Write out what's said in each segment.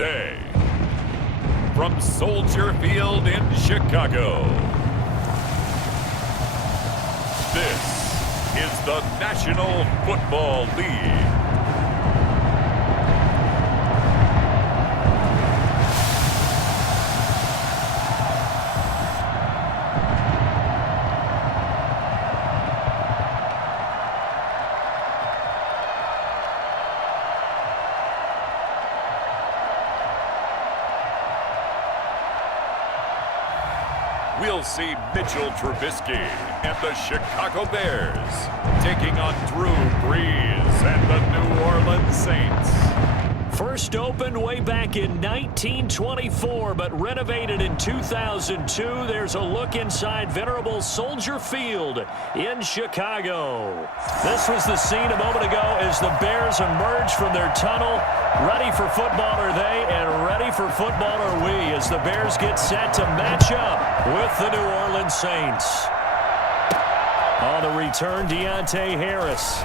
today, from Soldier Field in Chicago, this is the National Football League. We'll see Mitchell Trubisky and the Chicago Bears taking on Drew Brees and the New Orleans Saints. First opened way back in 1924, but renovated in 2002. There's a look inside venerable Soldier Field in Chicago. This was the scene a moment ago as the Bears emerged from their tunnel. Ready for football are they, and ready for football are we as the Bears get set to match up with the New Orleans Saints. On the return, Deontay Harris.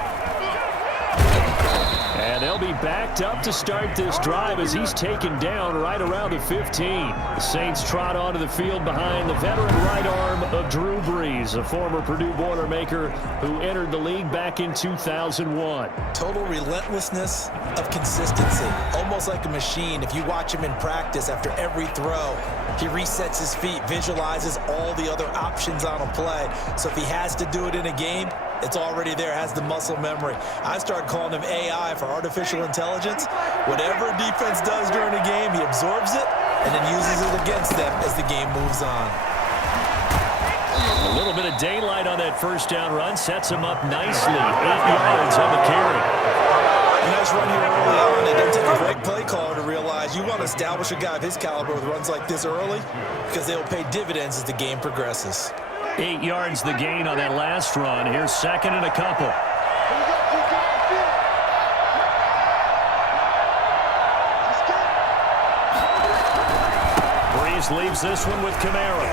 And they'll be backed up to start this drive as he's taken down right around the 15. The Saints trot onto the field behind the veteran right arm of Drew Brees, a former Purdue Boilermaker who entered the league back in 2001. Total relentlessness of consistency, almost like a machine. If you watch him in practice after every throw, he resets his feet, visualizes all the other options on a play. So if he has to do it in a game, it's already there, has the muscle memory. I started calling him AI for artificial intelligence. Whatever defense does during a game, he absorbs it and then uses it against them as the game moves on. A little bit of daylight on that first down run sets him up nicely. 8 yards on the carry. A nice run here early on. It doesn't take a great play caller to realize you want to establish a guy of his caliber with runs like this early because they'll pay dividends as the game progresses. 8 yards the gain on that last run. Here's second and a couple. Brees leaves this one with Kamara.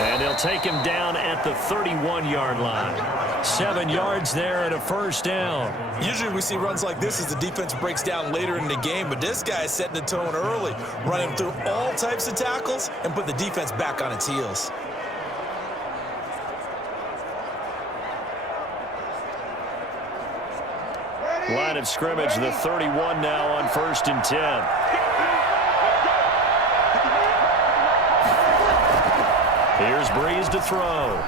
And they'll take him down at the 31-yard line. 7 yards there and a first down. Usually we see runs like this as the defense breaks down later in the game, but this guy is setting the tone early, running through all types of tackles and put the defense back on its heels. Line of scrimmage, the 31 now on 1st and 10. Here's Brees to throw.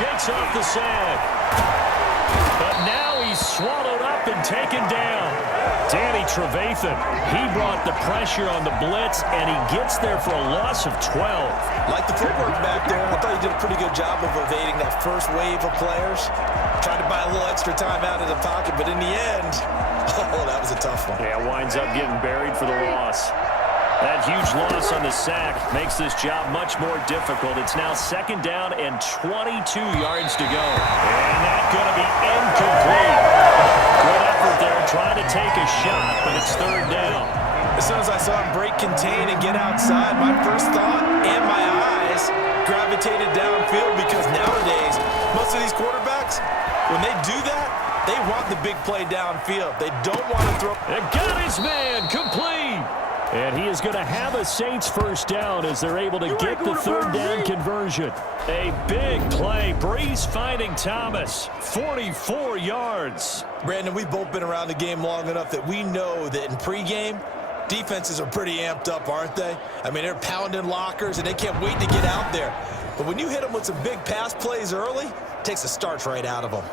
Shakes off the sack. But now he's swallowed up and taken down. Danny Trevathan, he brought the pressure on the blitz, and he gets there for a loss of 12. Like the footwork back there, I thought he did a pretty good job of evading that first wave of players. Tried to buy a little extra time out of the pocket, but in the end, oh, that was a tough one. Yeah, winds up getting buried for the loss. That huge loss on the sack makes this job much more difficult. It's now second down and 22 yards to go. And that's going to be incomplete. Good effort there, trying to take a shot, but it's third down. As soon as I saw him break contain and get outside, my first thought and my eyes gravitated downfield because nowadays, most of these quarterbacks, when they do that, they want the big play downfield. They don't want to throw. They got his man complete. And he is going to have a Saints first down as they're able to get the third down conversion. A big play. Brees finding Thomas. 44 yards. Brandon, we've both been around the game long enough that we know that in pregame, defenses are pretty amped up, aren't they? I mean, they're pounding lockers, and they can't wait to get out there. But when you hit them with some big pass plays early, it takes the starch right out of them.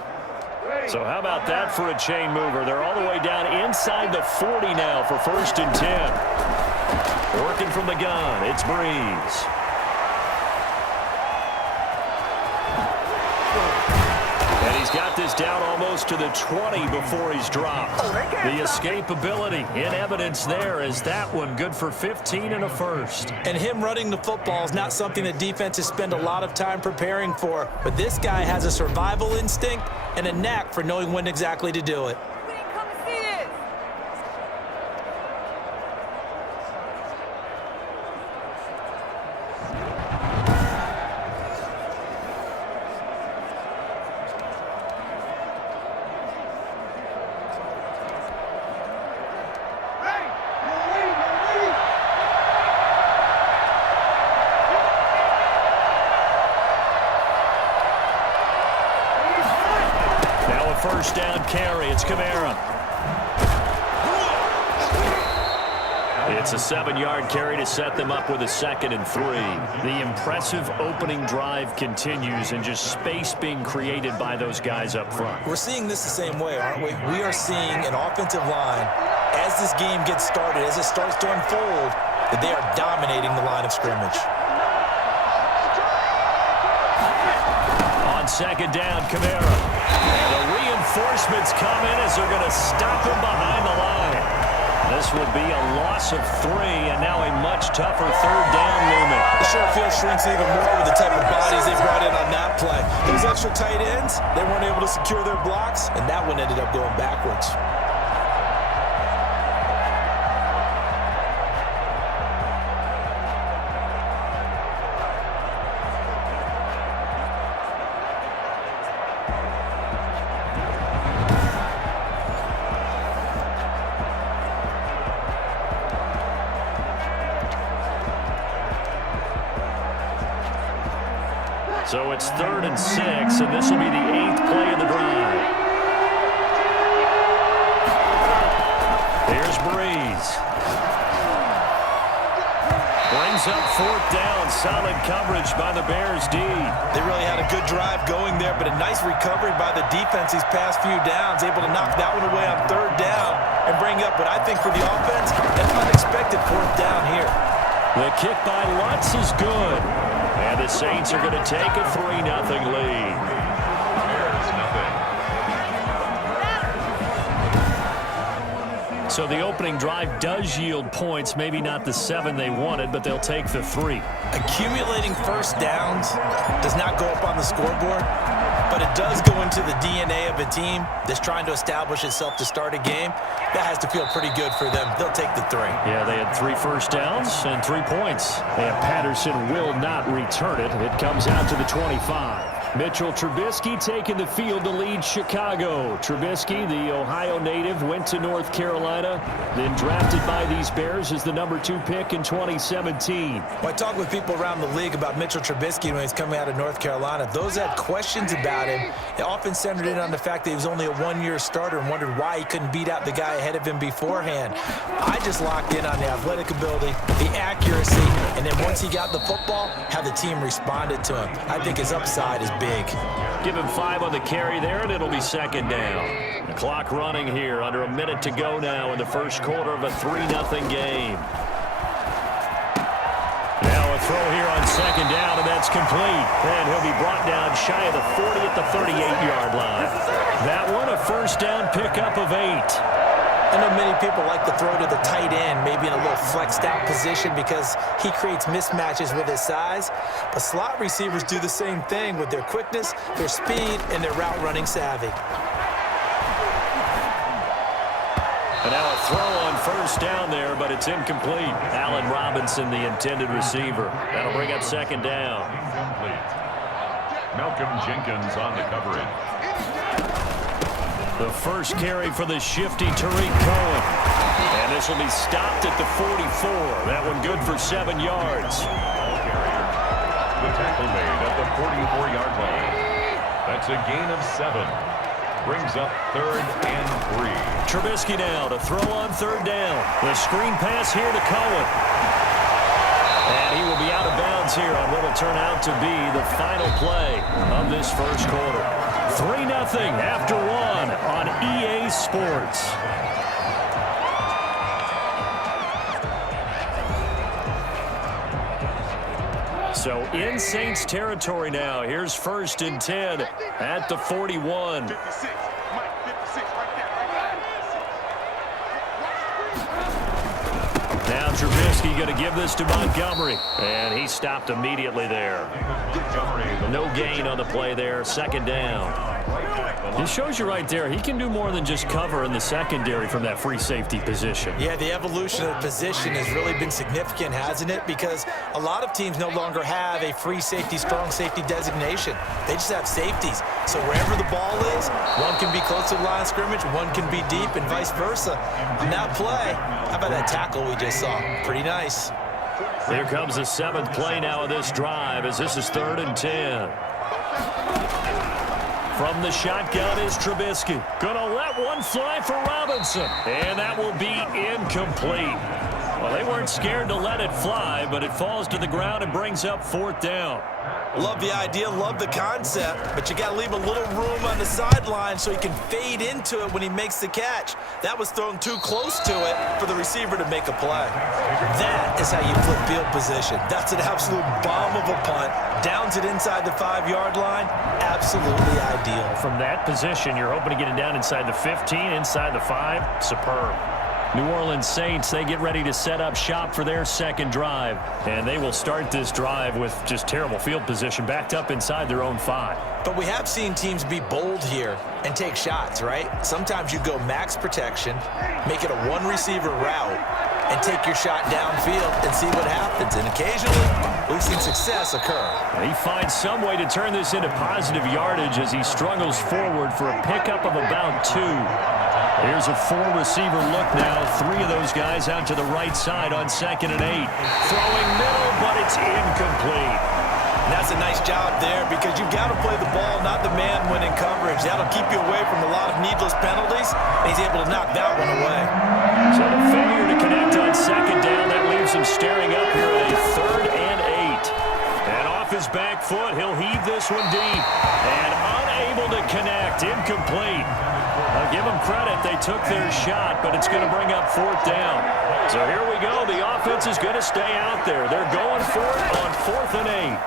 So how about that for a chain mover? They're all the way down inside the 40 now for 1st and 10. Working from the gun, it's Brees. And he's got this down almost to the 20 before he's dropped. The escapability in evidence there is that one good for 15 and a first. And him running the football is not something that defenses spend a lot of time preparing for. But this guy has a survival instinct and a knack for knowing when exactly to do it. first down carry. It's Kamara. It's a 7-yard carry to set them up with a 2nd and 3. The impressive opening drive continues, and just space being created by those guys up front. We're seeing this the same way, aren't we? We are seeing an offensive line, as this game gets started, as it starts to unfold, that they are dominating the line of scrimmage. On 2nd down, Kamara. And the reinforcements come in as they're going to stop him behind the line. This will be a loss of 3, and now a much tougher 3rd down looming. The short field shrinks even more with the type of bodies they brought in on that play. Those extra tight ends, they weren't able to secure their blocks, and that one ended up going backwards. So it's 3rd and 6, and this will be the 8th play of the drive. Here's Breeze. Brings up 4th down. Solid coverage by the Bears D. They really had a good drive going there, but a nice recovery by the defense these past few downs, able to knock that one away on 3rd down and bring up what I think for the offense, an unexpected 4th down here. The kick by Lutz is good. And the Saints are going to take a 3-0 lead. So the opening drive does yield points, maybe not the 7 they wanted, but they'll take the 3. Accumulating first downs does not go up on the scoreboard, but it does go into the DNA of a team that's trying to establish itself to start a game. That has to feel pretty good for them. They'll take the 3. Yeah, they had 3 first downs and 3 points. And Patterson will not return it. It comes out to the 25. Mitchell Trubisky taking the field to lead Chicago. Trubisky, the Ohio native, went to North Carolina, then drafted by these Bears as the number 2 pick in 2017. When I talk with people around the league about Mitchell Trubisky when he's coming out of North Carolina, those that had questions about him, they often centered in on the fact that he was only a 1-year starter and wondered why he couldn't beat out the guy ahead of him beforehand. I just locked in on the athletic ability, the accuracy, and then once he got the football, how the team responded to him. I think his upside is big. Give him 5 on the carry there, and it'll be 2nd down. The clock running here, under a minute to go now in the first quarter of a 3-0 game. Now a throw here on 2nd down, and that's complete. And he'll be brought down shy of the 40 at the 38-yard line. That one, a first down pickup of 8. I know many people like to throw to the tight end, maybe in a little flexed out position because he creates mismatches with his size. But slot receivers do the same thing with their quickness, their speed, and their route running savvy. And now a throw on first down there, but it's incomplete. Allen Robinson, the intended receiver. That'll bring up 2nd down. Malcolm Jenkins on the coverage. The first carry for the shifty Tariq Cohen. And this will be stopped at the 44. That one good for 7 yards. The tackle made at the 44-yard line. That's a gain of 7. Brings up 3rd and 3. Trubisky now to throw on 3rd down. The screen pass here to Cohen. And he will be out of bounds here on what will turn out to be the final play of this first quarter. 3-0 after 1 on EA Sports. So in Saints territory now. Here's 1st and 10 at the 41. Now Trubisky going to give this to Montgomery. And he stopped immediately there. No gain on the play there. 2nd down. It shows you right there, he can do more than just cover in the secondary from that free safety position. Yeah, the evolution of the position has really been significant, hasn't it? Because a lot of teams no longer have a free safety, strong safety designation. They just have safeties. So wherever the ball is, one can be close to the line of scrimmage, one can be deep, and vice versa. On that play, how about that tackle we just saw? Pretty nice. Here comes the 7th play now of this drive as this is 3rd and 10. From the shotgun is Trubisky. Gonna let one fly for Robinson. And that will be incomplete. Well, they weren't scared to let it fly, but it falls to the ground and brings up 4th down. Love the idea, love the concept, but you got to leave a little room on the sideline so he can fade into it when he makes the catch. That was thrown too close to it for the receiver to make a play. That is how you flip field position. That's an absolute bomb of a punt. Downs it inside the 5-yard line. Absolutely ideal. From that position, you're hoping to get it down inside the 15, inside the 5. Superb. New Orleans Saints, they get ready to set up shop for their second drive. And they will start this drive with just terrible field position, backed up inside their own 5. But we have seen teams be bold here and take shots, right? Sometimes you go max protection, make it a one-receiver route, and take your shot downfield and see what happens. And occasionally, we've seen success occur. He finds some way to turn this into positive yardage as he struggles forward for a pickup of about 2. Here's a 4-receiver look now. 3 of those guys out to the right side on 2nd and 8. Throwing middle, but it's incomplete. And that's a nice job there because you've got to play the ball, not the man when in coverage. That'll keep you away from a lot of needless penalties, and he's able to knock that one away. So the failure to connect on 2nd down, that leaves him staring up here at a 3rd and 8. And off his back foot, he'll heave this one deep. And unable to connect, incomplete. I'll give them credit. They took their shot, but it's going to bring up 4th down. So here we go. The offense is going to stay out there. They're going for it on 4th and 8.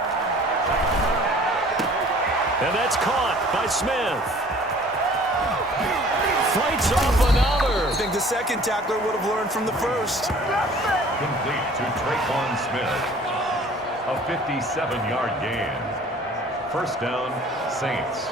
And that's caught by Smith. Fights off another. I think the second tackler would have learned from the first. Complete to Tre'Quan Smith. A 57-yard gain. 1st down, Saints.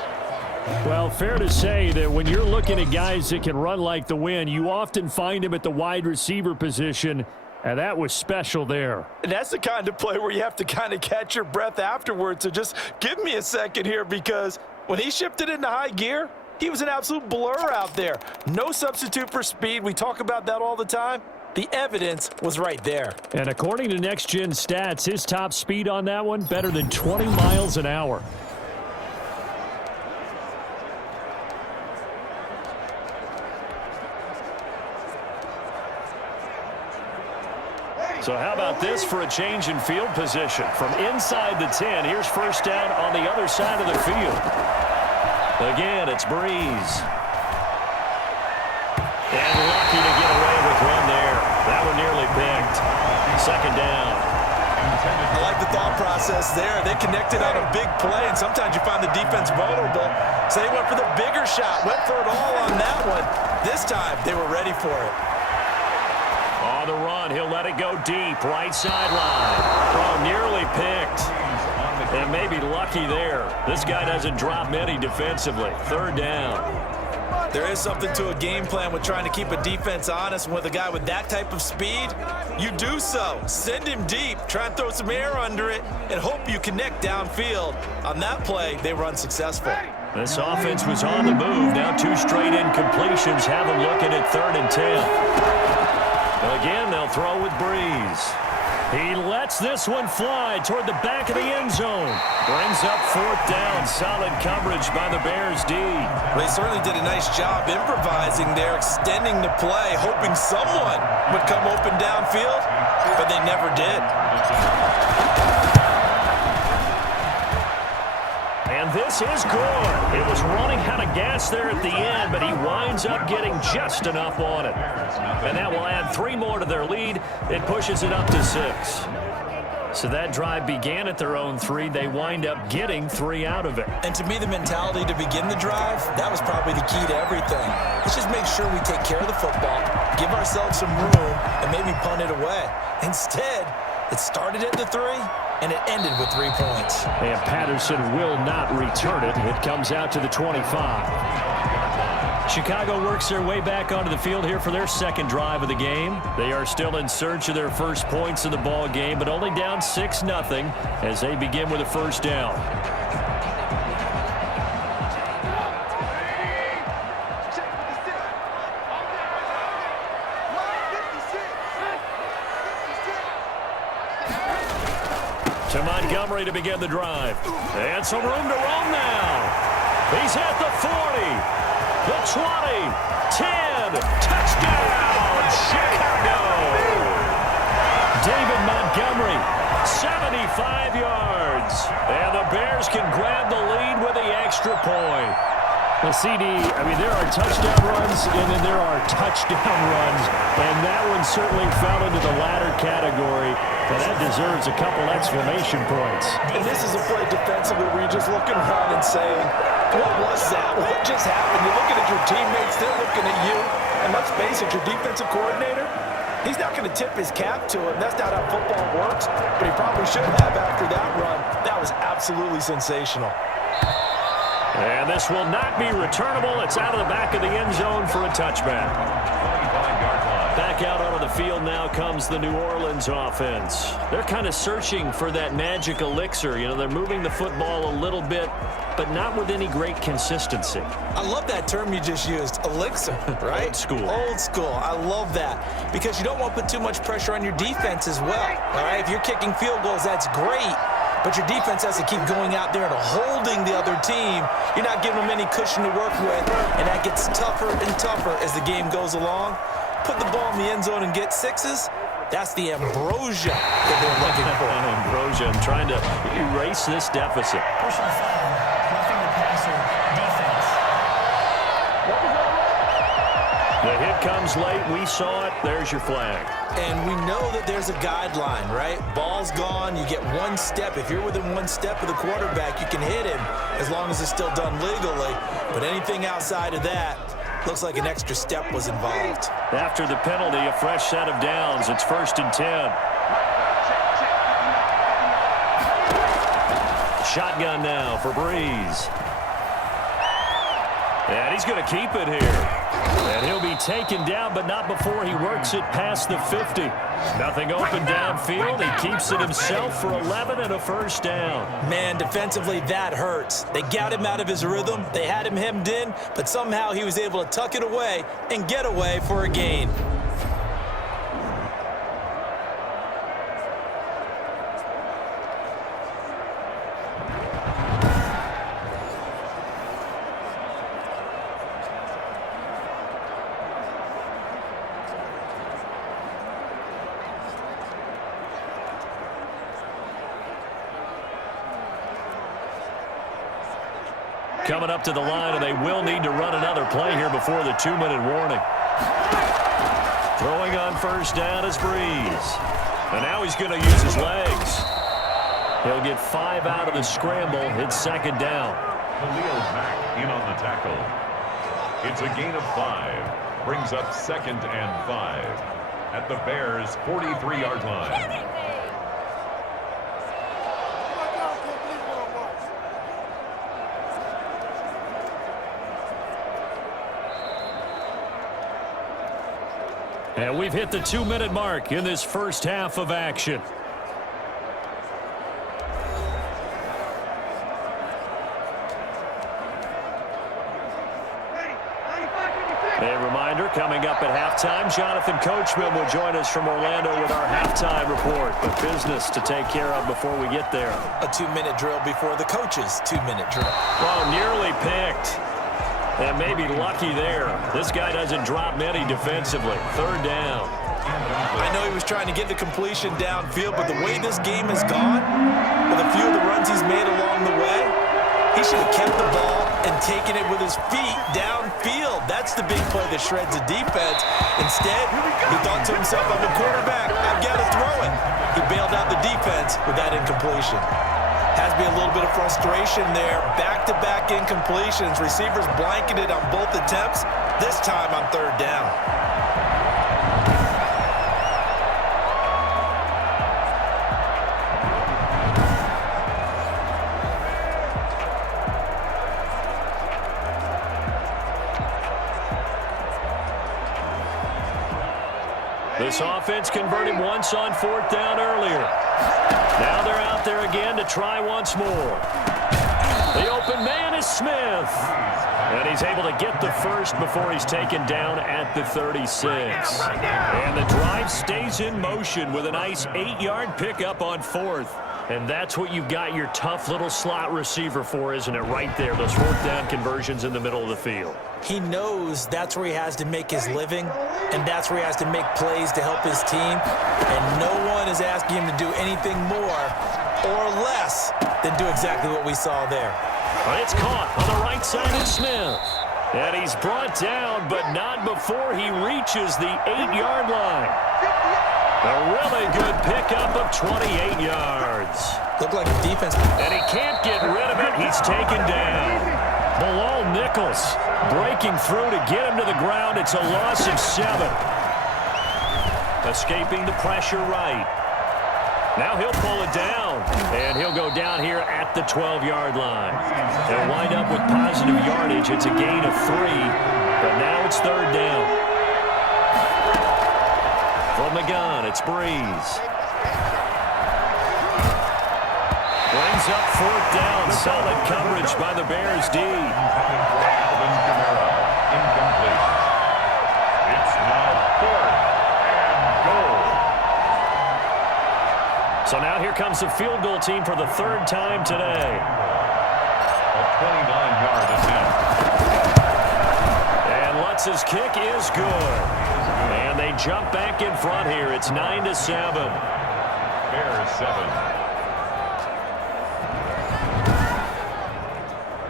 Well, fair to say that when you're looking at guys that can run like the wind, you often find him at the wide receiver position, and that was special there. And that's the kind of play where you have to kind of catch your breath afterwards. So just give me a second here because when he shifted into high gear, he was an absolute blur out there. No substitute for speed. We talk about that all the time. The evidence was right there. And according to Next Gen Stats, his top speed on that one, better than 20 miles an hour. So how about this for a change in field position? From inside the 10, here's 1st down on the other side of the field. Again, it's Breeze. And lucky to get away with one there. That one nearly picked. 2nd down. I like the thought process there. They connected on a big play, and sometimes you find the defense vulnerable. So they went for the bigger shot, went for it all on that one. This time, they were ready for it. On the run, he'll let it go deep, right sideline. Oh, nearly picked. And maybe lucky there. This guy doesn't drop many defensively. 3rd down. There is something to a game plan with trying to keep a defense honest. And with a guy with that type of speed, you do so. Send him deep, try and throw some air under it, and hope you connect downfield. On that play, they were unsuccessful. This offense was on the move. Now 2 straight incompletions have them looking at 3rd and 10. Again, they'll throw with Breeze. He lets this one fly toward the back of the end zone. Brings up 4th down. Solid coverage by the Bears D. Well, they certainly did a nice job improvising there, extending the play, hoping someone would come open downfield, but they never did. And this is good. It was running out of gas there at the end, but he winds up getting just enough on it. And that will add 3 more to their lead. It pushes it up to 6. So that drive began at their own 3. They wind up getting 3 out of it. And to me, the mentality to begin the drive, that was probably the key to everything. Let's just make sure we take care of the football, give ourselves some room, and maybe punt it away. Instead, it started at the 3, and it ended with 3 points. And Patterson will not return it. It comes out to the 25. Chicago works their way back onto the field here for their second drive of the game. They are still in search of their first points of the ball game, but only down 6-0 as they begin with a 1st down. To Montgomery to begin the drive. And some room to roam now. He's at the 40, the 20, 10, touchdown, Chicago! David Montgomery, 75 yards. And the Bears can grab the lead with the extra point. Well, CD, I mean, there are touchdown runs, and then there are touchdown runs, and that one certainly fell into the latter category, but that deserves a couple exclamation points. And this is a play defensively where you're just looking around and saying, what was that? What just happened? You're looking at your teammates, they're looking at you, and let's face it, your defensive coordinator, he's not going to tip his cap to him. That's not how football works, but he probably should have after that run. That was absolutely sensational. And this will not be returnable. It's out of the back of the end zone for a touchback. Back out onto the field now comes the New Orleans offense. They're kind of searching for that magic elixir. You know, they're moving the football a little bit, but not with any great consistency. I love that term you just used, elixir, right? Old school. Old school. I love that because you don't want to put too much pressure on your defense as well. All right, if you're kicking field goals, that's great. But your defense has to keep going out there and holding the other team. You're not giving them any cushion to work with, and that gets tougher and tougher as the game goes along. Put the ball in the end zone and get sixes. That's the ambrosia that they're looking for. Ambrosia and trying to erase this deficit. Personal foul, roughing the passer, defense. The hit comes late. We saw it. There's your flag. And we know that there's a guideline, right? Ball's gone. You get one step. If you're within one step of the quarterback, you can hit him as long as it's still done legally. But anything outside of that, looks like an extra step was involved. After the penalty, a fresh set of downs. It's 1st and 10. Shotgun now for Breeze. And he's going to keep it here. And he'll be taken down, but not before he works it past the 50. Nothing open downfield. He keeps it himself for 11 and a first down. Man, defensively, that hurts. They got him out of his rhythm. They had him hemmed in, but somehow he was able to tuck it away and get away for a gain. Coming up to the line, and they will need to run another play here before the 2-minute warning. Throwing on first down is Breeze. And now he's going to use his legs. He'll get 5 out of the scramble. It's 2nd down. Khalil Mack in on the tackle. It's a gain of 5. Brings up 2nd and 5 at the Bears' 43-yard line. And we've hit the 2-minute mark in this first half of action. A reminder, coming up at halftime, Jonathan Coachman will join us from Orlando with our halftime report. But business to take care of before we get there. A 2-minute drill before the coach's 2-minute drill. Well, nearly picked. And maybe lucky there. This guy doesn't drop many defensively. 3rd down. I know he was trying to get the completion downfield, but the way this game has gone, with a few of the runs he's made along the way, he should have kept the ball and taken it with his feet downfield. That's the big play that shreds the defense. Instead, he thought to himself, I'm a quarterback, I've got to throw it. He bailed out the defense with that incompletion. Has to be a little bit of frustration there. Back-to-back incompletions. Receivers blanketed on both attempts. This time on 3rd down. This offense converted once on 4th down earlier. Now they're out there again to try once more. The open man is Smith. And he's able to get the first before he's taken down at the 36. And the drive stays in motion with a nice 8-yard pickup on 4th. And that's what you've got your tough little slot receiver for, isn't it? Right there, those fourth down conversions in the middle of the field. He knows that's where he has to make his living, and that's where he has to make plays to help his team. And no one is asking him to do anything more or less than do exactly what we saw there. It's caught on the right side of Smith. And he's brought down, but not before he reaches the 8-yard line. A really good pickup of 28 yards. Looked like the defense. And he can't get rid of it. He's taken down. Bilal Nichols breaking through to get him to the ground. It's a loss of 7. Escaping the pressure right. Now he'll pull it down, and he'll go down here at the 12-yard line. They'll wind up with positive yardage. It's a gain of 3, but now it's 3rd down. From the gun, it's Breeze. Brings up 4th down. Solid coverage by the Bears D. Incomplete. It's now 4th and goal. So now here comes the field goal team for the 3rd time today. A 29-yard attempt. And Lutz's kick is good. And they jump back in front here. It's 9-7. Bears 7.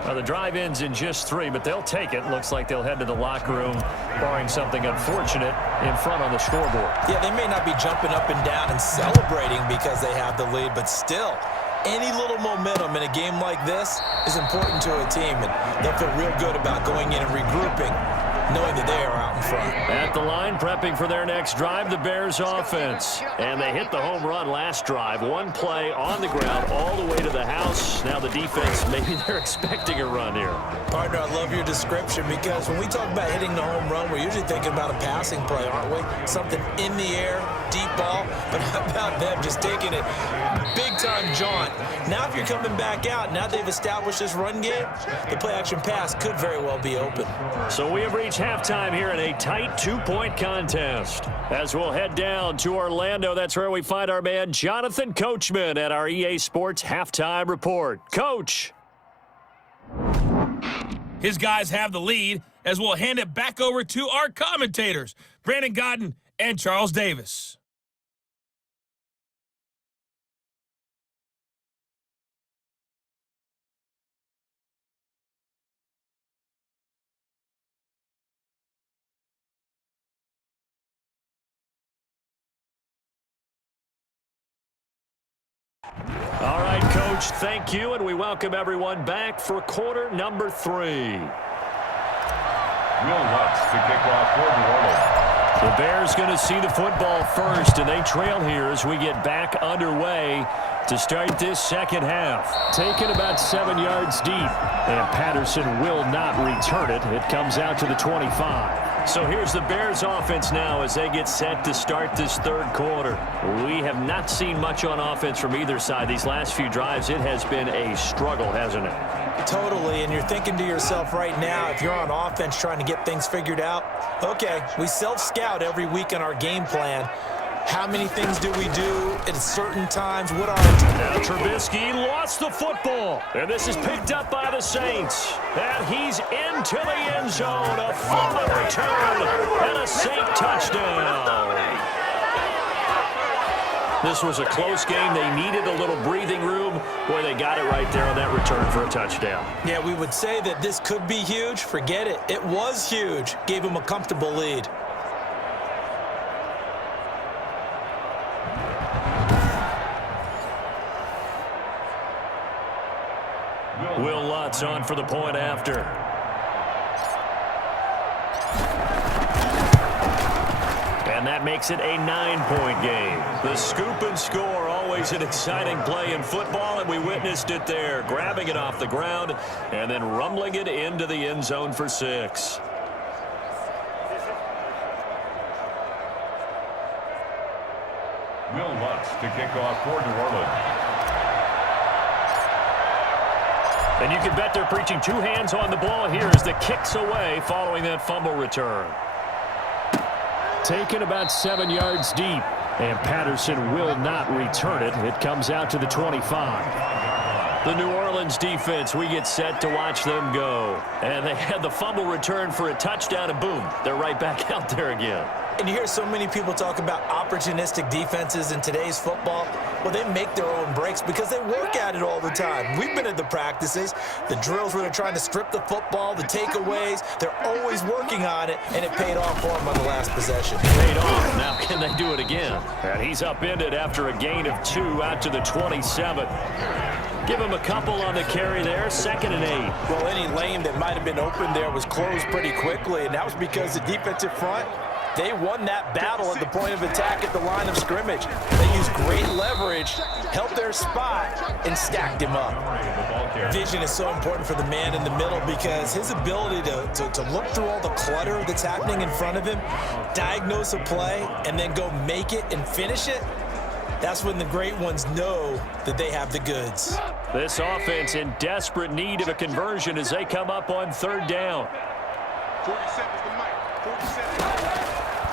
Well, the drive ends in just 3, but they'll take it. Looks like they'll head to the locker room, barring something unfortunate in front on the scoreboard. Yeah, they may not be jumping up and down and celebrating because they have the lead, but still, any little momentum in a game like this is important to a team, and they'll feel real good about going in and regrouping, knowing that they are out in front. At the line, prepping for their next drive, the Bears offense. And they hit the home run last drive. One play on the ground all the way to the house. Now the defense, maybe they're expecting a run here. Partner, I love your description because when we talk about hitting the home run, we're usually thinking about a passing play, aren't we? Something in the air, deep ball. But how about them just taking it big-time jaunt? Now if you're coming back out, now they've established this run game, the play-action pass could very well be open. So we have reached halftime here in a tight 2-point contest. As we'll head down to Orlando, that's where we find our man Jonathan Coachman at our EA Sports Halftime Report. Coach. His guys have the lead as we'll hand it back over to our commentators, Brandon Godden and Charles Davis. All right, Coach, thank you, and we welcome everyone back for quarter number 3. Will Lutz to kick off for New Orleans. The Bears going to see the football first, and they trail here as we get back underway to start this second half. Taken about 7 yards deep, and Patterson will not return it. It comes out to the 25. So here's the Bears offense now as they get set to start this 3rd quarter. We have not seen much on offense from either side. These last few drives, it has been a struggle, hasn't it? Totally, and you're thinking to yourself right now, if you're on offense trying to get things figured out, okay, we self-scout every week on our game plan. How many things do we do at certain times? What are Now Trubisky lost the football, and this is picked up by the Saints. And he's into the end zone. A fumble return and a Saint touchdown. This was a close game. They needed a little breathing room. Boy, they got it right there on that return for a touchdown. Yeah, we would say that this could be huge. Forget it. It was huge. Gave him a comfortable lead. Will Lutz on for the point after. And that makes it a 9-point game. The scoop and score, always an exciting play in football, and we witnessed it there. Grabbing it off the ground and then rumbling it into the end zone for 6. Will Lutz to kick off for New Orleans. And you can bet they're preaching 2 hands on the ball here as the kick's away following that fumble return. Taken about 7 yards deep. And Patterson will not return it. It comes out to the 25. The New Orleans defense, we get set to watch them go. And they had the fumble return for a touchdown, and boom, they're right back out there again. And you hear so many people talk about opportunistic defenses in today's football. Well, they make their own breaks because they work at it all the time. We've been at the practices, the drills where they're trying to strip the football, the takeaways. They're always working on it, and it paid off for them on the last possession. Paid off. Now can they do it again? And he's upended after a gain of 2 out to the 27. Give him a couple on the carry there, 2nd and 8. Well, any lane that might have been open there was closed pretty quickly, and that was because the defensive front, they won that battle at the point of attack at the line of scrimmage. They used great leverage, held their spot, and stacked him up. Vision is so important for the man in the middle because his ability to look through all the clutter that's happening in front of him, diagnose a play, and then go make it and finish it, that's when the great ones know that they have the goods. This offense in desperate need of a conversion as they come up on 3rd down. 47's the mic. 47.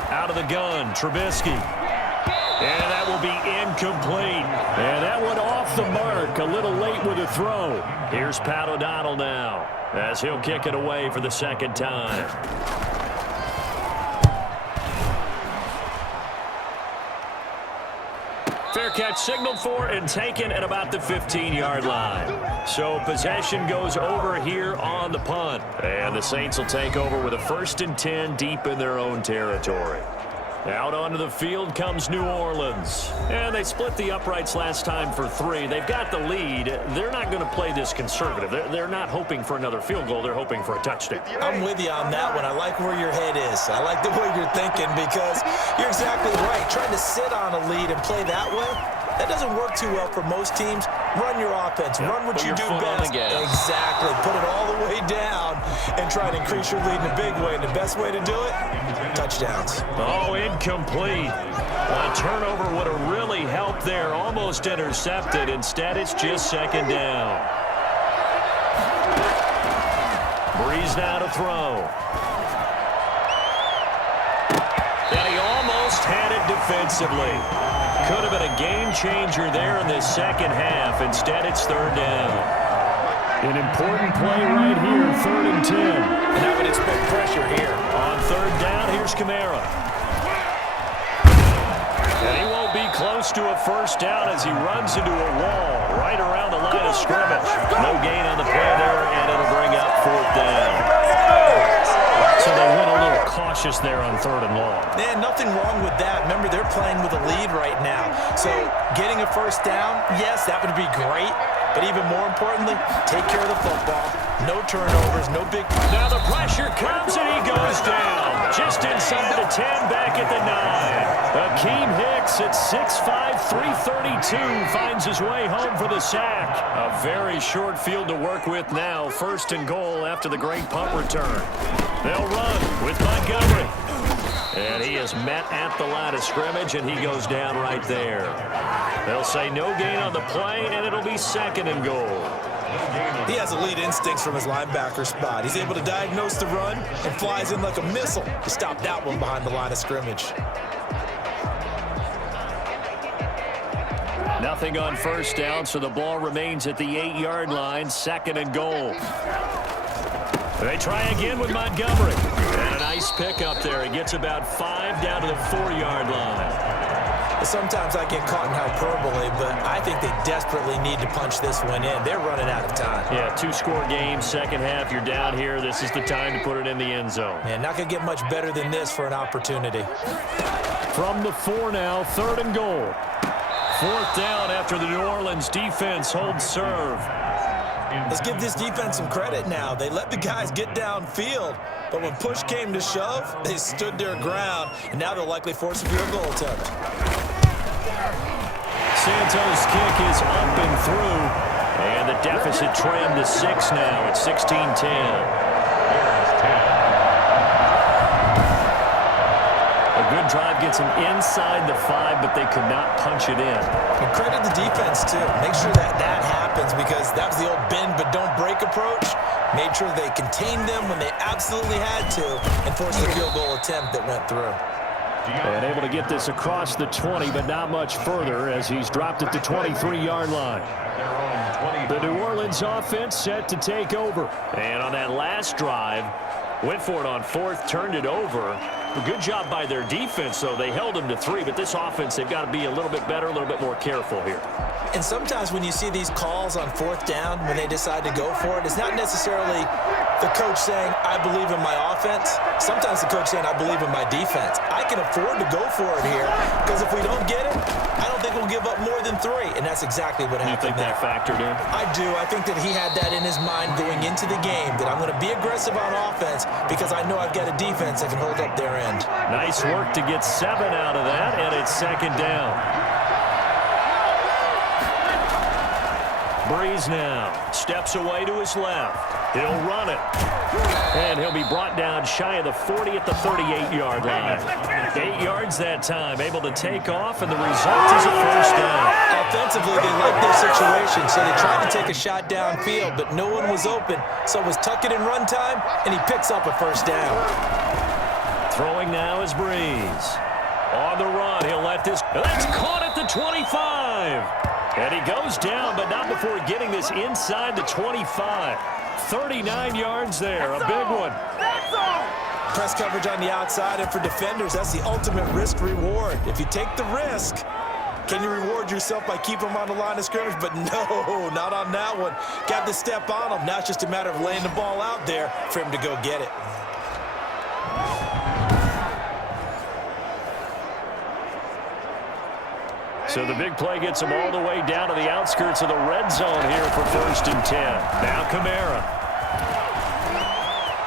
Out of the gun, Trubisky. And that will be incomplete. And that one off the mark, a little late with the throw. Here's Pat O'Donnell now as he'll kick it away for the 2nd time. Fair catch signaled for and taken at about the 15-yard line. So possession goes over here on the punt. And the Saints will take over with a 1st and 10 deep in their own territory. Out onto the field comes New Orleans. And they split the uprights last time for 3. They've got the lead. They're not going to play this conservative. They're not hoping for another field goal. They're hoping for a touchdown. I'm with you on that one. I like where your head is. I like the way you're thinking because you're exactly right. Trying to sit on a lead and play that way, that doesn't work too well for most teams. Run your offense. Run what you do best. Exactly. Put it all the way down and try to increase your lead in a big way. And the best way to do it, touchdowns. Oh, incomplete. A turnover would have really helped there. Almost intercepted. Instead, it's just 2nd down. Breeze now to throw. And he almost had it defensively. Could have been a game changer there in the 2nd half. Instead, it's 3rd down. An important play right here, 3rd and 10. And I would expect pressure here. On 3rd down, here's Kamara. And he won't be close to a 1st down as he runs into a wall right around the line of scrimmage. No gain on the play there, and it'll bring up 4th down. So they went a little cautious there on 3rd and long. Man, nothing wrong with that. Remember, they're playing with a lead right now. So getting a 1st down, yes, that would be great. But even more importantly, take care of the football. No turnovers, no big... Now the pressure comes and he goes down. Just inside the 10, back at the 9. Akeem Hicks at 6'5", 332 finds his way home for the sack. A very short field to work with now. 1st and goal after the great punt return. They'll run with Montgomery. And he is met at the line of scrimmage, and he goes down right there. They'll say no gain on the play, and it'll be 2nd and goal. He has elite instincts from his linebacker spot. He's able to diagnose the run and flies in like a missile to stop that one behind the line of scrimmage. Nothing on 1st down, so the ball remains at the 8-yard line, 2nd and goal. They try again with Montgomery. And a nice pickup there. He gets about 5 down to the 4-yard line. Sometimes I get caught in hyperbole, but I think they desperately need to punch this one in. They're running out of time. Yeah, 2-score game, 2nd half. You're down here. This is the time to put it in the end zone. Man, not going to get much better than this for an opportunity. From the 4 now, 3rd and goal. 4th down after the New Orleans defense holds serve. Let's give this defense some credit now. They let the guys get downfield, but when push came to shove, they stood their ground, and now they'll likely force a field goal attempt. Santos' kick is up and through, and the deficit trimmed to 6 now at 16-10. A good drive gets them inside the 5, but they could not punch it in. And credit the defense, too. Make sure that happens because that was the old bend but don't break approach. Made sure they contained them when they absolutely had to and forced the field goal attempt that went through. And able to get this across the 20, but not much further as he's dropped at the 23-yard line. The New Orleans offense set to take over. And on that last drive, went for it on fourth, turned it over. A good job by their defense, though. They held them to 3, but this offense, they've got to be a little bit better, a little bit more careful here. And sometimes when you see these calls on fourth down, when they decide to go for it, it's not necessarily the coach saying, I believe in my offense. Sometimes the coach saying, I believe in my defense. I can afford to go for it here because if we don't get it, I don't think we'll give up more than 3. And that's exactly what happened. You think that factored in? I do. I think that he had that in his mind going into the game, that I'm going to be aggressive on offense because I know I've got a defense that can hold up their end. Nice work to get 7 out of that, and it's second down. Breeze now steps away to his left. He'll run it. And he'll be brought down shy of the 40 at the 38-yard line. 8 yards that time, able to take off, and the result is a first down. Offensively, they like their situation, so they tried to take a shot downfield, but no one was open. So it was tuck it in run time, and he picks up a first down. Throwing now is Breeze. On the run, he'll let this. That's caught at the 25. And he goes down, but not before getting this inside the 25. 39 yards there, a big one. Press coverage on the outside, and for defenders, that's the ultimate risk-reward. If you take the risk, can you reward yourself by keeping them on the line of scrimmage? But no, not on that one. Got to step on him. Now it's just a matter of laying the ball out there for him to go get it. So the big play gets him all the way down to the outskirts of the red zone here for 1st and 10. Now Kamara.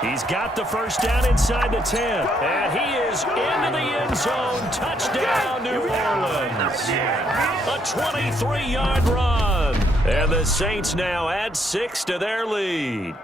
He's got the first down inside the 10. And he is into the end zone. Touchdown, New Orleans. A 23-yard run. And the Saints now add 6 to their lead.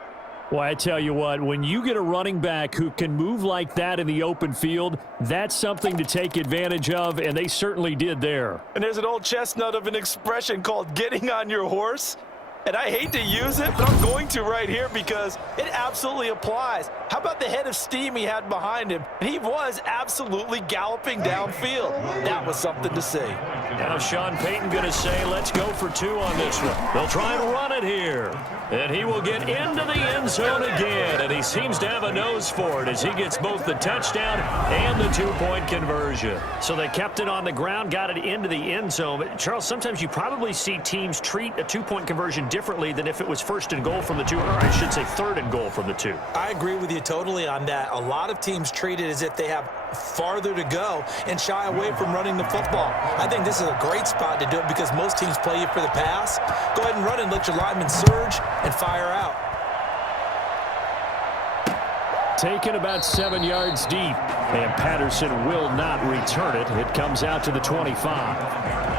Well, I tell you what, when you get a running back who can move like that in the open field, that's something to take advantage of, and they certainly did there. And there's an old chestnut of an expression called getting on your horse. And I hate to use it, but I'm going to right here because it absolutely applies. How about the head of steam he had behind him? And he was absolutely galloping downfield. That was something to see. Now Sean Payton going to say, let's go for 2 on this one. They'll try and run it here. And he will get into the end zone again. And he seems to have a nose for it as he gets both the touchdown and the 2-point conversion. So they kept it on the ground, got it into the end zone. But Charles, sometimes you probably see teams treat a 2-point conversion differently than if it was 1st and goal from the 2, or I should say 3rd and goal from the 2. I agree with you totally on that. A lot of teams treat it as if they have farther to go and shy away from running the football. I think this is a great spot to do it because most teams play you for the pass. Go ahead and run and let your linemen surge and fire out. Taken about 7 yards deep, and Patterson will not return it. It comes out to the 25.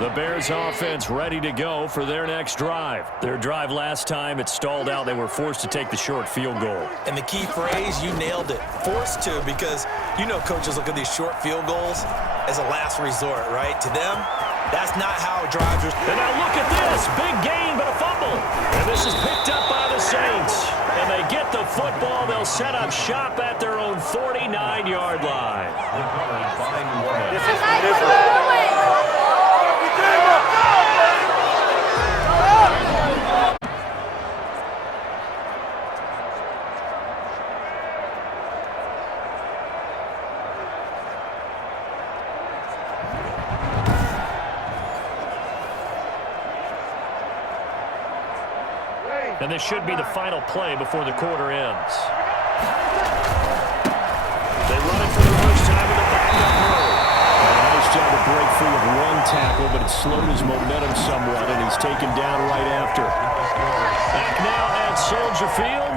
The Bears offense ready to go for their next drive. Their drive last time, it stalled out. They were forced to take the short field goal. And the key phrase, you nailed it, forced to, because you know coaches look at these short field goals as a last resort, right? To them, that's not how drives are. And now look at this, big gain but a fumble. And this is picked up by the Saints. And they get the football. They'll set up shop at their own 49-yard line. This is different. And this should be the final play before the quarter ends. They run it for the first time with a backup move. Nice job to break free of one tackle, but it slowed his momentum somewhat, and he's taken down right after. Back now at Soldier Field.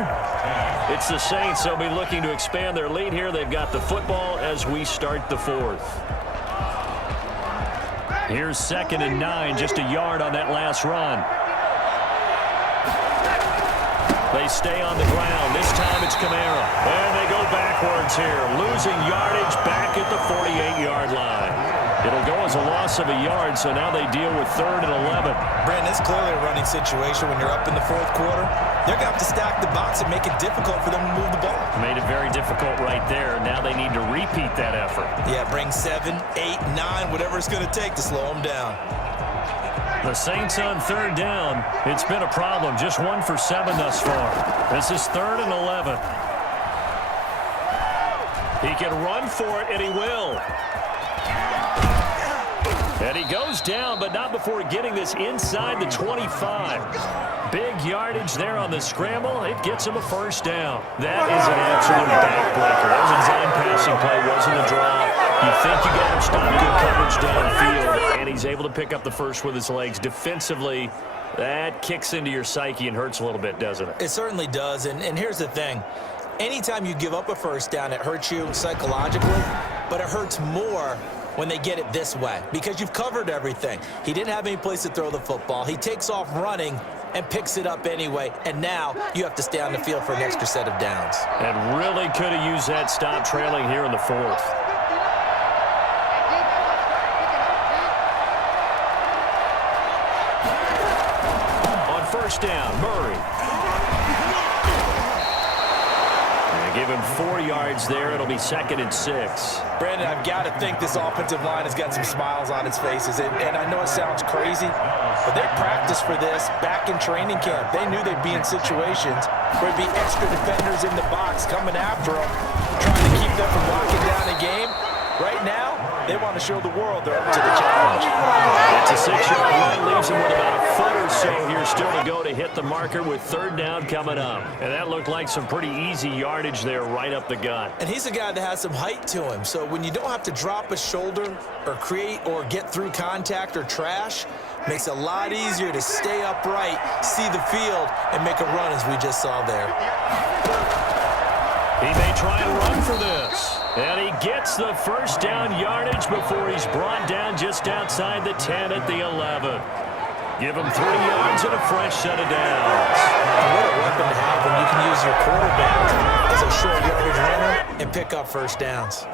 It's the Saints. They'll be looking to expand their lead here. They've got the football as we start the 4th. Here's 2nd and 9, just a yard on that last run. They stay on the ground. This time it's Kamara. And they go backwards here, losing yardage back at the 48-yard line. It'll go as a loss of a yard, so now they deal with 3rd and 11. Brandon, it's clearly a running situation when you're up in the 4th quarter. They're going to have to stack the box and make it difficult for them to move the ball. Made it very difficult right there. Now they need to repeat that effort. Yeah, bring 7, 8, 9, whatever it's going to take to slow them down. The Saints on 3rd down. It's been a problem. Just 1 for 7 thus far. This is 3rd and 11. He can run for it, and he will. And he goes down, but not before getting this inside the 25. Big yardage there on the scramble. It gets him a 1st down. That is an absolute backbreaker. That was a zone passing play. Wasn't a draw. You think you got him stopped, good coverage downfield, and he's able to pick up the 1st with his legs. Defensively, that kicks into your psyche and hurts a little bit, doesn't it? It certainly does, and here's the thing. Anytime you give up a 1st down, it hurts you psychologically, but it hurts more when they get it this way because you've covered everything. He didn't have any place to throw the football. He takes off running and picks it up anyway, and now you have to stay on the field for an extra set of downs. And really could have used that stop trailing here in the 4th. On 1st down, Murray. Give him 4 yards there. It'll be 2nd and 6. Brandon, I've got to think this offensive line has got some smiles on its faces. And I know it sounds crazy, but they practiced for this back in training camp. They knew they'd be in situations where there'd be extra defenders in the box coming after them, trying to keep them from locking down a game. Right now, they want to show the world they're up to the challenge. It's a 6-yard line, leaves him with about a foot or so here still to go to hit the marker with 3rd down coming up. And that looked like some pretty easy yardage there right up the gut. And he's a guy that has some height to him, so when you don't have to drop a shoulder or create or get through contact or trash, makes it a lot easier to stay upright, see the field, and make a run as we just saw there. He may try and run for this. And he gets the 1st down yardage before he's brought down just outside the 10 at the 11. Give him 3 yards and a fresh set of downs. And what a weapon to have when you can use your quarterback as a short yardage runner and pick up 1st downs.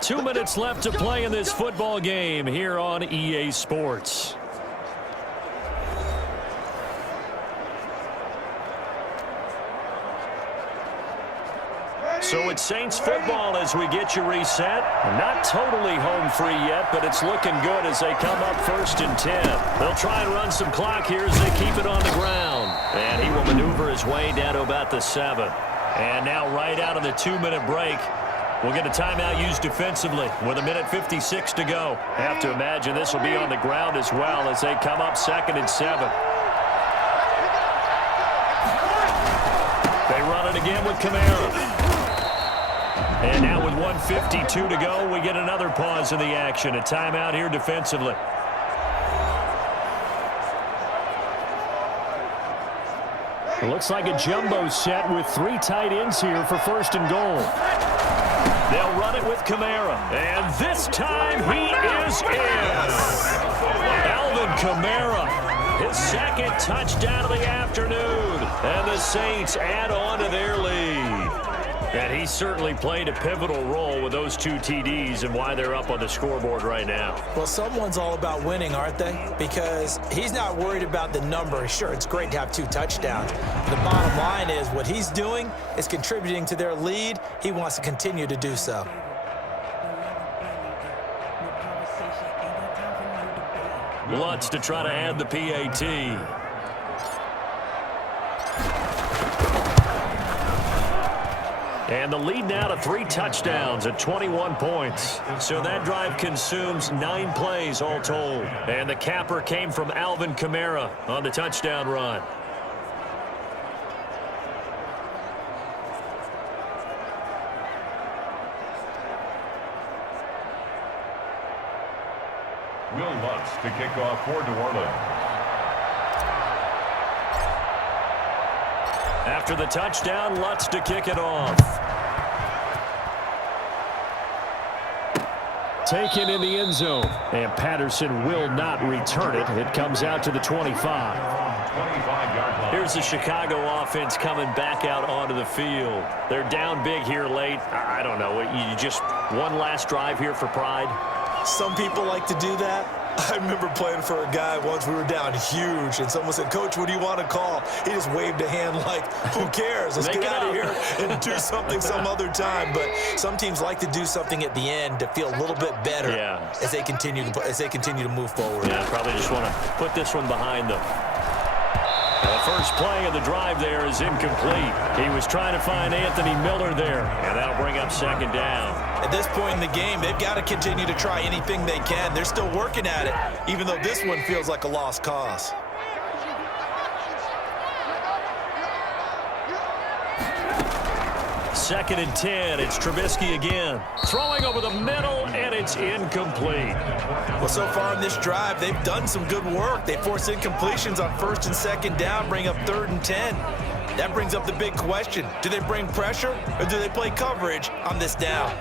Two minutes left to play in this football game here on EA Sports. So it's Saints football as we get you reset. Not totally home free yet, but it's looking good as they come up 1st and 10. They'll try and run some clock here as they keep it on the ground. And he will maneuver his way down to about the 7. And now right out of the 2-minute break, we'll get a timeout used defensively with 1:56 to go. Have to imagine this will be on the ground as well as they come up 2nd and 7. They run it again with Kamara. And now with 1:52 to go, we get another pause in the action. A timeout here defensively. It looks like a jumbo set with 3 tight ends here for 1st and goal. They'll run it with Kamara. And this time he is in. Alvin Kamara, his 2nd touchdown of the afternoon. And the Saints add on to their lead. And he certainly played a pivotal role with those 2 TDs and why they're up on the scoreboard right now. Well, someone's all about winning, aren't they? Because he's not worried about the number. Sure, it's great to have 2 touchdowns. The bottom line is what he's doing is contributing to their lead. He wants to continue to do so. Lutz to try to add the PAT. And the lead now to 3 touchdowns at 21 points. So that drive consumes 9 plays all told. And the capper came from Alvin Kamara on the touchdown run. Will Lutz to kick off for New Orleans. After the touchdown, Lutz to kick it off. Taken in the end zone. And Patterson will not return it. It comes out to the 25. 25-yard line. Here's the Chicago offense coming back out onto the field. They're down big here late. I don't know. You just one last drive here for pride? Some people like to do that. I remember playing for a guy once. We were down huge, and someone said, "Coach, what do you want to call?" He just waved a hand like, "Who cares? Let's get out of here and do something some other time." But some teams like to do something at the end to feel a little bit better as they continue to move forward. Yeah, probably just want to put this one behind them. The first play of the drive there is incomplete. He was trying to find Anthony Miller there, and that'll bring up second down. At this point in the game, they've got to continue to try anything they can. They're still working at it, even though this one feels like a lost cause. Second and 10, it's Trubisky again. Throwing over the middle, and it's incomplete. Well, so far in this drive, they've done some good work. They force incompletions on first and second down, bring up 3rd and 10. That brings up the big question. Do they bring pressure, or do they play coverage on this down?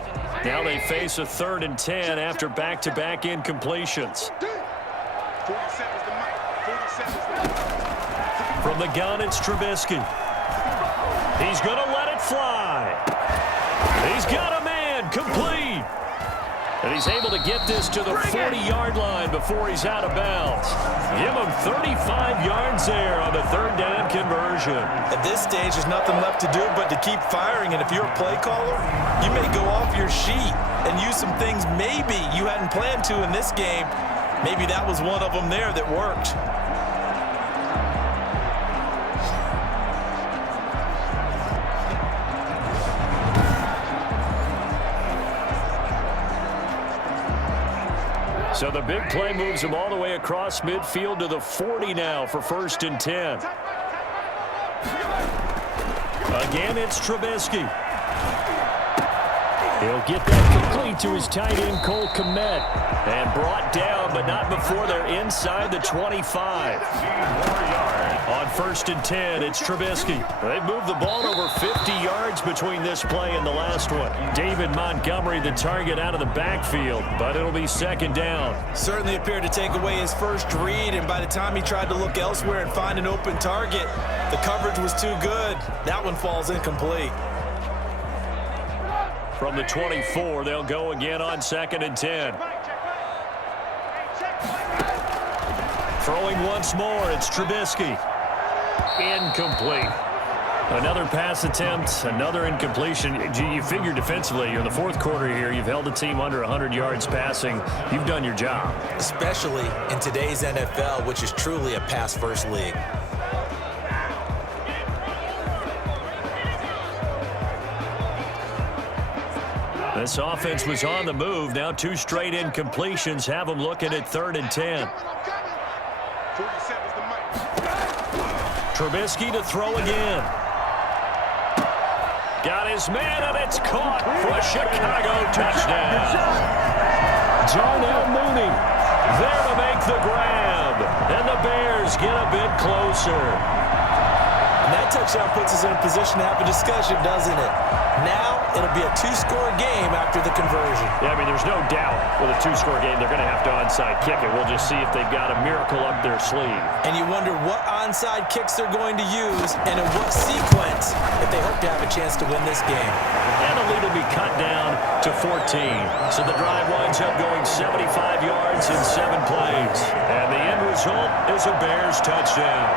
Now they face a 3rd and 10 after back-to-back incompletions. From the gun, it's Trubisky. He's going to let it fly. He's got a man, complete. And he's able to get this to the 40-yard line before he's out of bounds. Give him 35 yards there on the 3rd down conversion. At this stage, there's nothing left to do but to keep firing. And if you're a play caller, you may go off your sheet and use some things maybe you hadn't planned to in this game. Maybe that was one of them there that worked. So the big play moves him all the way across midfield to the 40 now for 1st and 10. Again, it's Trubisky. He'll get that complete to his tight end, Cole Kmet. And brought down, but not before they're inside the 25. On 1st and 10, it's Trubisky. They've moved the ball over 50 yards between this play and the last one. David Montgomery, the target out of the backfield, but it'll be 2nd down. Certainly appeared to take away his first read, and by the time he tried to look elsewhere and find an open target, the coverage was too good. That one falls incomplete. From the 24, they'll go again on 2nd and 10. Throwing once more, it's Trubisky. Incomplete. Another pass attempt, another incompletion. You figure defensively, you're in the 4th quarter here. You've held the team under 100 yards passing. You've done your job. Especially in today's NFL, which is truly a pass-first league. This offense was on the move. Now 2 straight incompletions have them looking at 3rd and 10. Trubisky to throw again. Got his man, and it's caught for a Chicago touchdown. Darnell Mooney There to make the grab. And the Bears get a bit closer. And that touchdown puts us in a position to have a discussion, doesn't it? Now it'll be a 2-score game after the conversion. Yeah, I mean, there's no doubt with a 2-score game they're going to have to onside kick it. We'll just see if they've got a miracle up their sleeve. And you wonder what onside kicks they're going to use and in what sequence if they hope to have a chance to win this game. And the lead will be cut down to 14. So the drive winds up going 75 yards in 7 plays. And the end result is a Bears touchdown.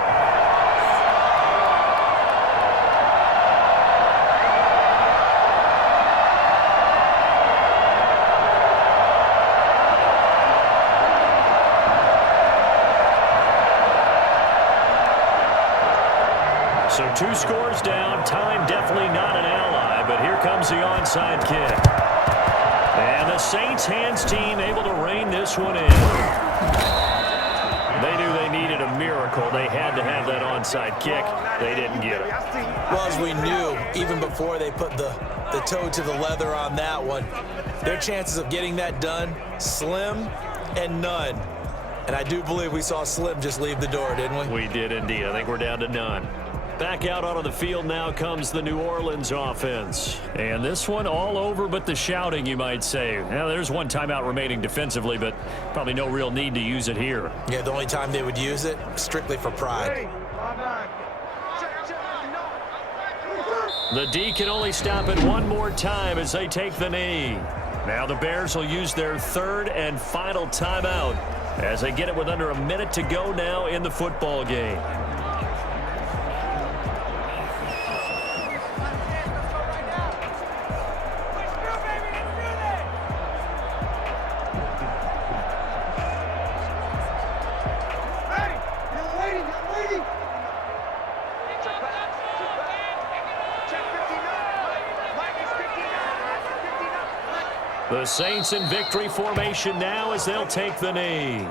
So 2 scores down. Time definitely not an ally, but here comes the onside kick. And the Saints hands team able to rein this one in. They knew they needed a miracle. They had to have that onside kick. They didn't get it. Well, as we knew, even before they put the toe to the leather on that one, their chances of getting that done, slim and none. And I do believe we saw Slim just leave the door, didn't we? We did indeed. I think we're down to none. Back out onto the field now comes the New Orleans offense. And this one all over but the shouting, you might say. Now, there's one timeout remaining defensively, but probably no real need to use it here. Yeah, the only time they would use it, strictly for pride. The D can only stop it one more time as they take the knee. Now the Bears will use their 3rd and final timeout as they get it with under a minute to go now in the football game. The Saints in victory formation now as they'll take the knee.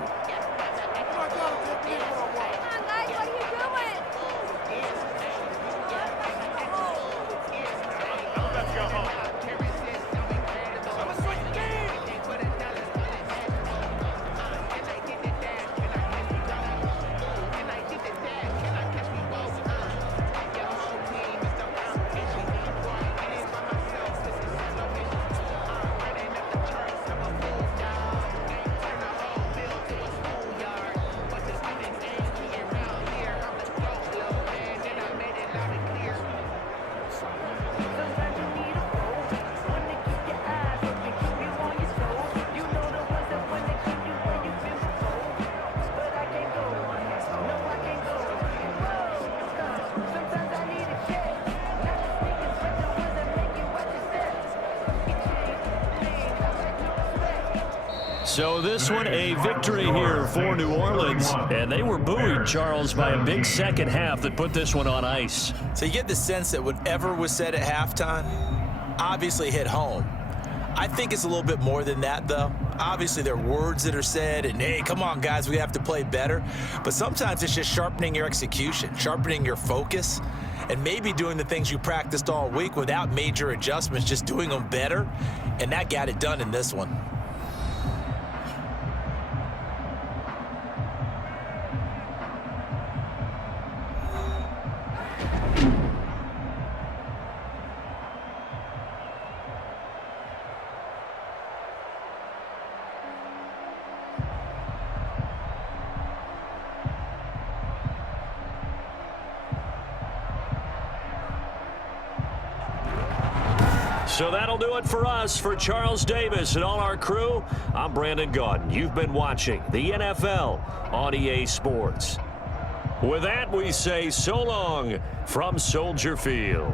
So this one a victory here for New Orleans. And they were buoyed, Charles, by a big second half that put this one on ice. So you get the sense that whatever was said at halftime obviously hit home. I think it's a little bit more than that, though. Obviously, there are words that are said, and, hey, come on, guys, we have to play better. But sometimes it's just sharpening your execution, sharpening your focus, and maybe doing the things you practiced all week without major adjustments, just doing them better. And that got it done in this one. So that'll do it for us. For Charles Davis and all our crew, I'm Brandon Gaudin. You've been watching the NFL on EA Sports. With that, we say so long from Soldier Field.